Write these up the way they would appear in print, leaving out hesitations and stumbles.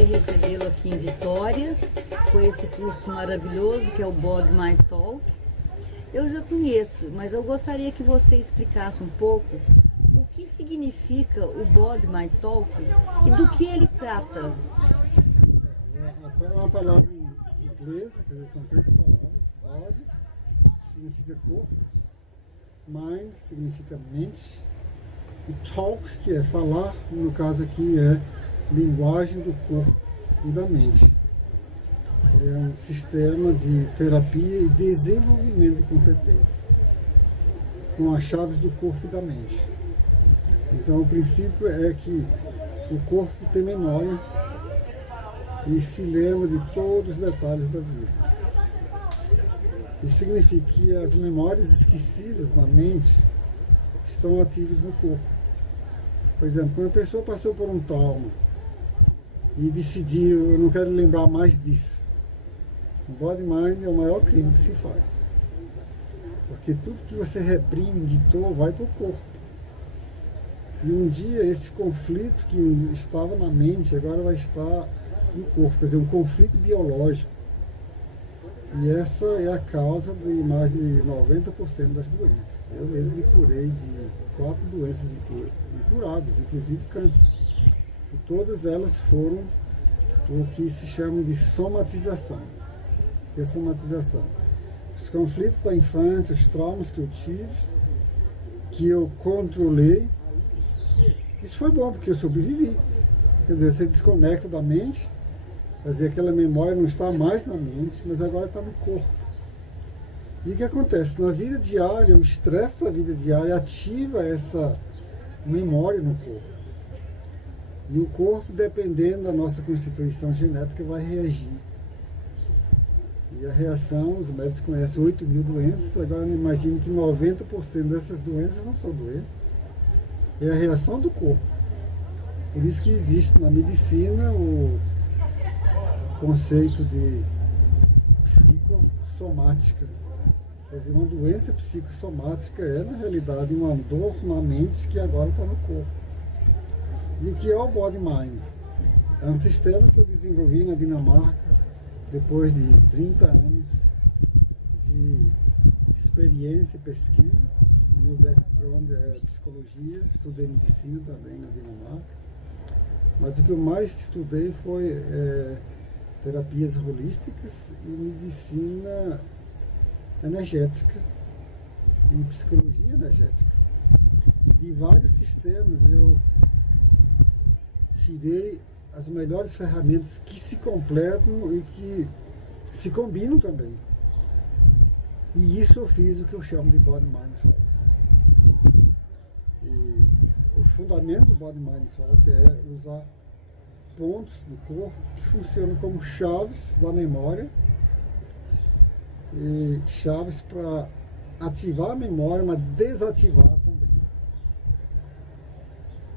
prazer recebê-lo aqui em Vitória, com esse curso maravilhoso que é o Body Mind Talk. Eu já conheço, mas eu gostaria que você explicasse um pouco o que significa o Body Mind Talk e do que ele trata. É uma palavra em inglês, quer dizer, são 3 palavras. Body significa corpo, mind significa mente, e talk, que é falar, no caso aqui é linguagem do corpo e da mente. É um sistema de terapia e desenvolvimento de competência, com as chaves do corpo e da mente. Então o princípio é que o corpo tem memória e se lembra de todos os detalhes da vida. Isso significa que as memórias esquecidas na mente estão ativas no corpo. Por exemplo, quando a pessoa passou por um trauma e decidiu, eu não quero lembrar mais disso, o body mind é o maior crime que se faz. Porque tudo que você reprime de dor vai para o corpo. E um dia esse conflito que estava na mente agora vai estar no corpo, quer dizer, um conflito biológico. E essa é a causa de mais de 90% das doenças. Eu mesmo me curei de 4 doenças incuradas, inclusive câncer. E todas elas foram o que se chama de somatização. O que é somatização? Os conflitos da infância, os traumas que eu tive, que eu controlei. Isso foi bom, porque eu sobrevivi. Quer dizer, você desconecta da mente, quer dizer, aquela memória não está mais na mente, mas agora está no corpo. E o que acontece? Na vida diária, o estresse da vida diária ativa essa memória no corpo. E o corpo, dependendo da nossa constituição genética, vai reagir. E a reação, os médicos conhecem 8.000 doenças, agora eu imagino que 90% dessas doenças não são doenças. É a reação do corpo. Por isso que existe na medicina o conceito de psicossomática. Quer dizer, uma doença psicossomática é, na realidade, uma dor na mente que agora está no corpo. E o que é o Body Mind? É um sistema que eu desenvolvi na Dinamarca depois de 30 anos de experiência e pesquisa. Meu background é psicologia, estudei medicina também na Dinamarca. Mas o que eu mais estudei foi terapias holísticas e medicina energética e psicologia energética. De vários sistemas eu tirei as melhores ferramentas que se completam e que se combinam também. E isso eu fiz o que eu chamo de Body Mind Talk. E o fundamento do Body Mind Talk é usar pontos do corpo que funcionam como chaves da memória e chaves para ativar a memória, mas desativar também.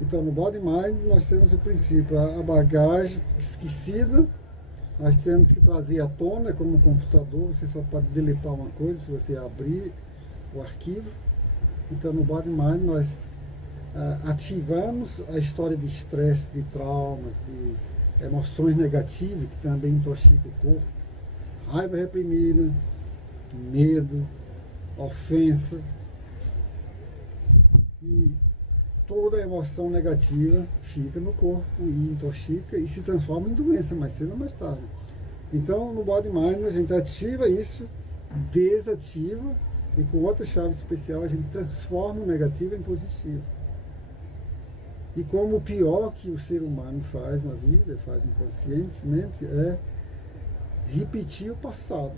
Então, no Body Mind nós temos o princípio, a bagagem esquecida, nós temos que trazer à tona, como um computador, você só pode deletar uma coisa se você abrir o arquivo. Então, no Body Mind nós ativamos a história de estresse, de traumas, de emoções negativas, que também intoxicam o corpo, raiva reprimida, medo, ofensa, e toda emoção negativa fica no corpo e intoxica e se transforma em doença mais cedo ou mais tarde. Então, no Body Mind a gente ativa isso, desativa, e com outra chave especial a gente transforma o negativo em positivo. E como o pior que o ser humano faz na vida, faz inconscientemente, é repetir o passado.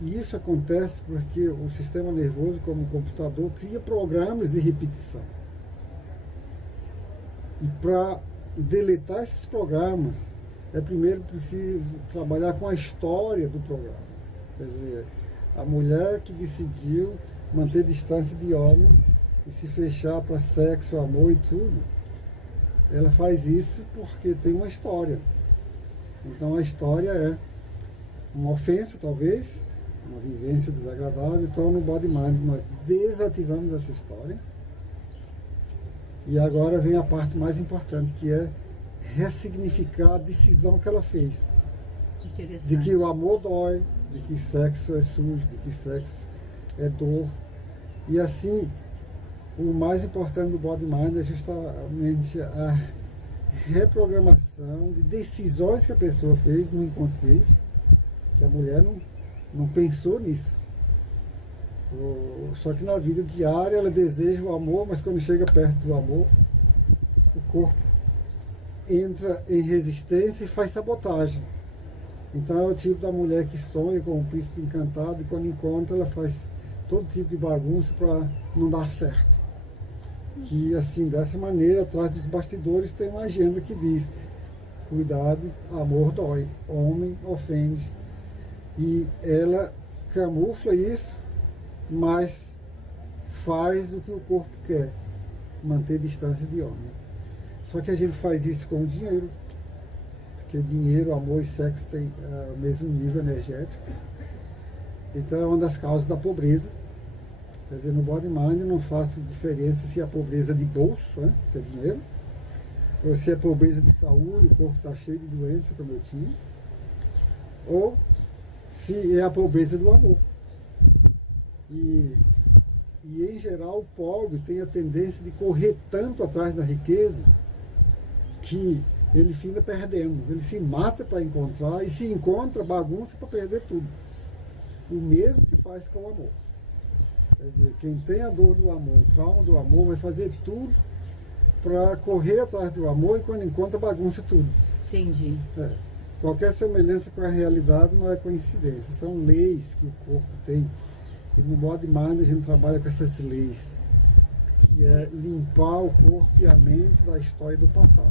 E isso acontece porque o sistema nervoso, como o computador, cria programas de repetição. E para deletar esses programas, é primeiro preciso trabalhar com a história do programa. Quer dizer, a mulher que decidiu manter distância de homem e se fechar para sexo, amor e tudo, ela faz isso porque tem uma história. Então a história é uma ofensa, talvez, uma vivência desagradável. Então no Body Mind nós desativamos essa história. E agora vem a parte mais importante, que é ressignificar a decisão que ela fez. Interessante. De que o amor dói, de que sexo é sujo, de que sexo é dor. E assim, o mais importante do Body Mind é justamente a reprogramação de decisões que a pessoa fez no inconsciente, que a mulher não pensou nisso. Só que na vida diária ela deseja o amor, mas quando chega perto do amor, o corpo entra em resistência e faz sabotagem. Então é o tipo da mulher que sonha com o príncipe encantado e quando encontra ela faz todo tipo de bagunça para não dar certo. Que assim, dessa maneira, atrás dos bastidores tem uma agenda que diz: cuidado, amor dói, homem ofende. E ela camufla isso, mas faz o que o corpo quer, manter distância de homem. Só que a gente faz isso com o dinheiro, porque dinheiro, amor e sexo têm o mesmo nível energético. Então é uma das causas da pobreza. Quer dizer, no Body Mind eu não faço diferença se é a pobreza de bolso, né, se é dinheiro, ou se é pobreza de saúde, o corpo está cheio de doença, como eu tinha, ou se é a pobreza do amor. E em geral o pobre tem a tendência de correr tanto atrás da riqueza que ele finda perdendo. Ele se mata para encontrar e se encontra bagunça para perder tudo. O mesmo se faz com o amor. Quer dizer, quem tem a dor do amor, o trauma do amor, vai fazer tudo para correr atrás do amor e quando encontra bagunça tudo. Entendi. Qualquer semelhança com a realidade não é coincidência, são leis que o corpo tem. E no Body Mind a gente trabalha com essas leis, que é limpar o corpo e a mente da história do passado.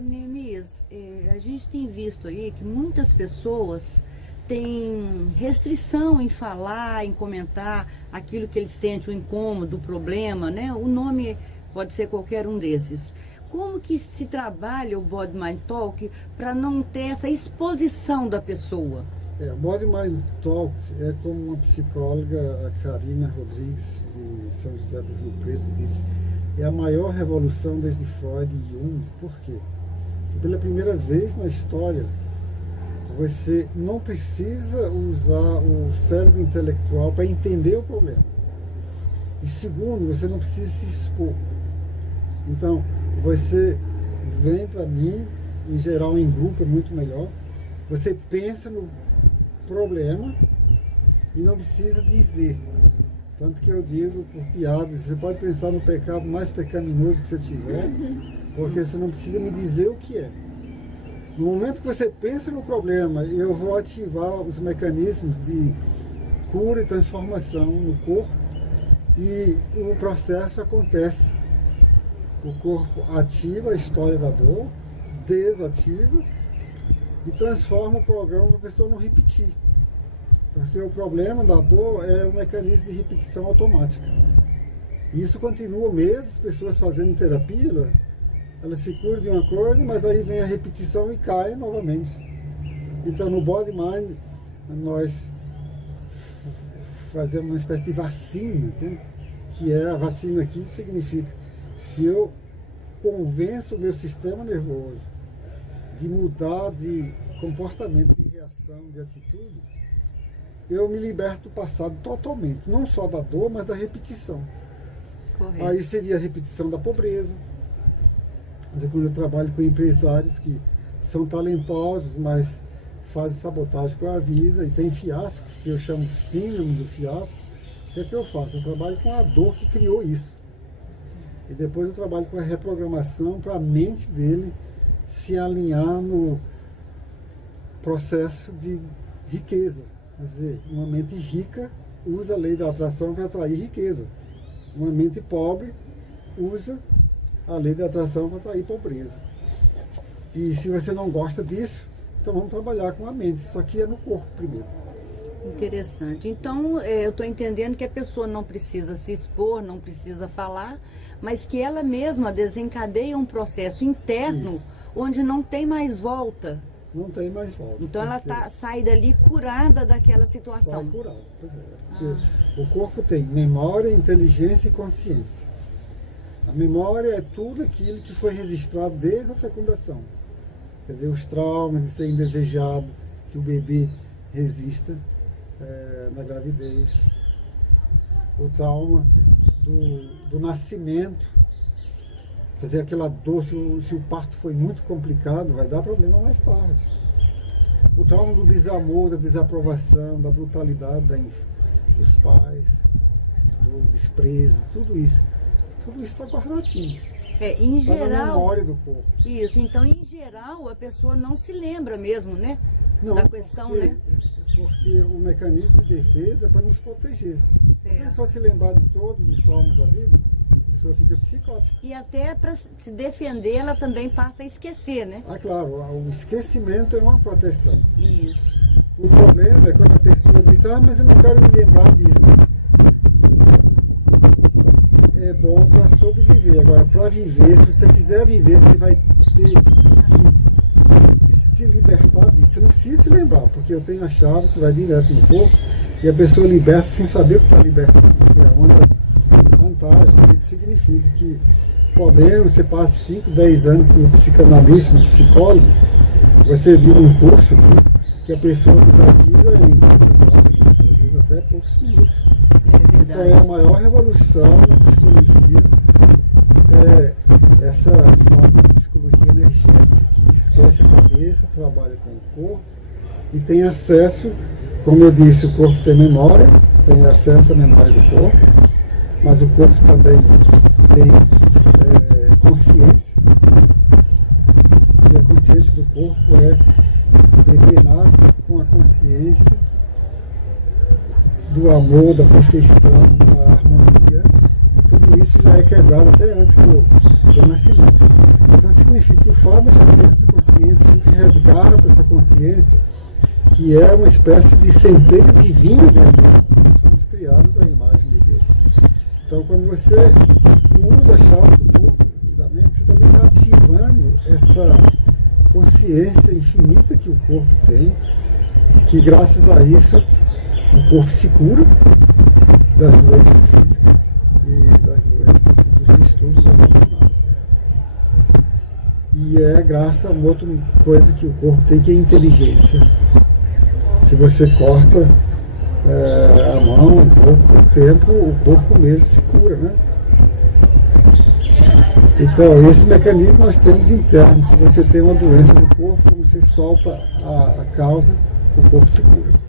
Neemias, a gente tem visto aí que muitas pessoas têm restrição em falar, em comentar aquilo que eles sentem, o incômodo, o problema, né? O nome pode ser qualquer um desses. Como que se trabalha o Body Mind Talk para não ter essa exposição da pessoa? O Body Mind Talk é como uma psicóloga, a Karina Rodrigues, de São José do Rio Preto, disse, é a maior revolução desde Freud e Jung. Por quê? Porque pela primeira vez na história, você não precisa usar o cérebro intelectual para entender o problema. E segundo, você não precisa se expor. Então, você vem para mim, em geral em grupo é muito melhor, você pensa no problema e não precisa dizer. Tanto que eu digo por piada, você pode pensar no pecado mais pecaminoso que você tiver, porque você não precisa me dizer o que é. No momento que você pensa no problema, eu vou ativar os mecanismos de cura e transformação no corpo e o processo acontece. O corpo ativa a história da dor, desativa e transforma o programa para a pessoa não repetir. Porque o problema da dor é um mecanismo de repetição automática. E isso continua mesmo, as pessoas fazendo terapia, elas se curam de uma coisa, mas aí vem a repetição e cai novamente. Então no Body Mind nós fazemos uma espécie de vacina, né? Que é a vacina aqui, significa, se eu convenço o meu sistema nervoso de mudar de comportamento, de reação, de atitude, eu me liberto do passado totalmente, não só da dor, mas da repetição. Correto. Aí seria a repetição da pobreza. Mas quando eu trabalho com empresários que são talentosos, mas fazem sabotagem com a vida e tem fiasco, que eu chamo síndrome do fiasco, o que é que eu faço? Eu trabalho com a dor que criou isso. E depois eu trabalho com a reprogramação para a mente dele se alinhar no processo de riqueza. Quer dizer, uma mente rica usa a lei da atração para atrair riqueza. Uma mente pobre usa a lei da atração para atrair pobreza. E se você não gosta disso, então vamos trabalhar com a mente. Isso aqui é no corpo primeiro. Interessante. Então, eu estou entendendo que a pessoa não precisa se expor, não precisa falar, mas que ela mesma desencadeia um processo interno onde não tem mais volta. Não tem mais volta. Então ela sai dali curada daquela situação. Sai curada, pois é. Porque o corpo tem memória, inteligência e consciência. A memória é tudo aquilo que foi registrado desde a fecundação. Quer dizer, os traumas de ser indesejado, que o bebê resista na gravidez. O trauma do nascimento. Quer dizer, aquela dor, se o parto foi muito complicado, vai dar problema mais tarde. O trauma do desamor, da desaprovação, da brutalidade dos pais, do desprezo, tudo isso. Tudo isso está guardadinho. Em geral, na memória do corpo. Isso, então em geral a pessoa não se lembra mesmo, né? Não, da questão, porque, né? Porque o mecanismo de defesa é para nos proteger. Se a pessoa se lembrar de todos os traumas da vida, a pessoa fica psicótica. E até para se defender, ela também passa a esquecer, né? Ah, claro, o esquecimento é uma proteção. Isso. O problema é quando a pessoa diz, mas eu não quero me lembrar disso. É bom para sobreviver. Agora, para viver, se você quiser viver, você vai ter que se libertar disso. Você não precisa se lembrar, porque eu tenho a chave que vai direto no corpo e a pessoa liberta sem saber o que está libertando. Que é uma das vantagens. Isso significa que problema, você passa 5, 10 anos no psicanalista, no psicólogo, você viu um curso que a pessoa desativa em muitas horas, às vezes até poucos minutos. Então é a maior revolução na psicologia, essa forma de psicologia energética, que esquece a cabeça, trabalha com o corpo e tem acesso, como eu disse, o corpo tem memória, tem acesso à memória do corpo, mas o corpo também tem consciência, e a consciência do corpo o bebê nasce com a consciência do amor, da perfeição, da harmonia, e tudo isso já é quebrado até antes do nascimento. Então significa que o fato de já ter essa consciência, a gente resgata essa consciência, que é uma espécie de centelho divino de amor. Nós somos criados à imagem de Deus. Então quando você usa a chave do corpo e da mente, você também está ativando essa consciência infinita que o corpo tem, que graças a isso o corpo se cura das doenças físicas e das doenças dos distúrbios emocionais. E é graças a uma outra coisa que o corpo tem, que é a inteligência. Se você corta a mão em pouco tempo, o corpo mesmo se cura, né? Então, esse mecanismo nós temos interno. Se você tem uma doença no corpo, você solta a causa, o corpo se cura.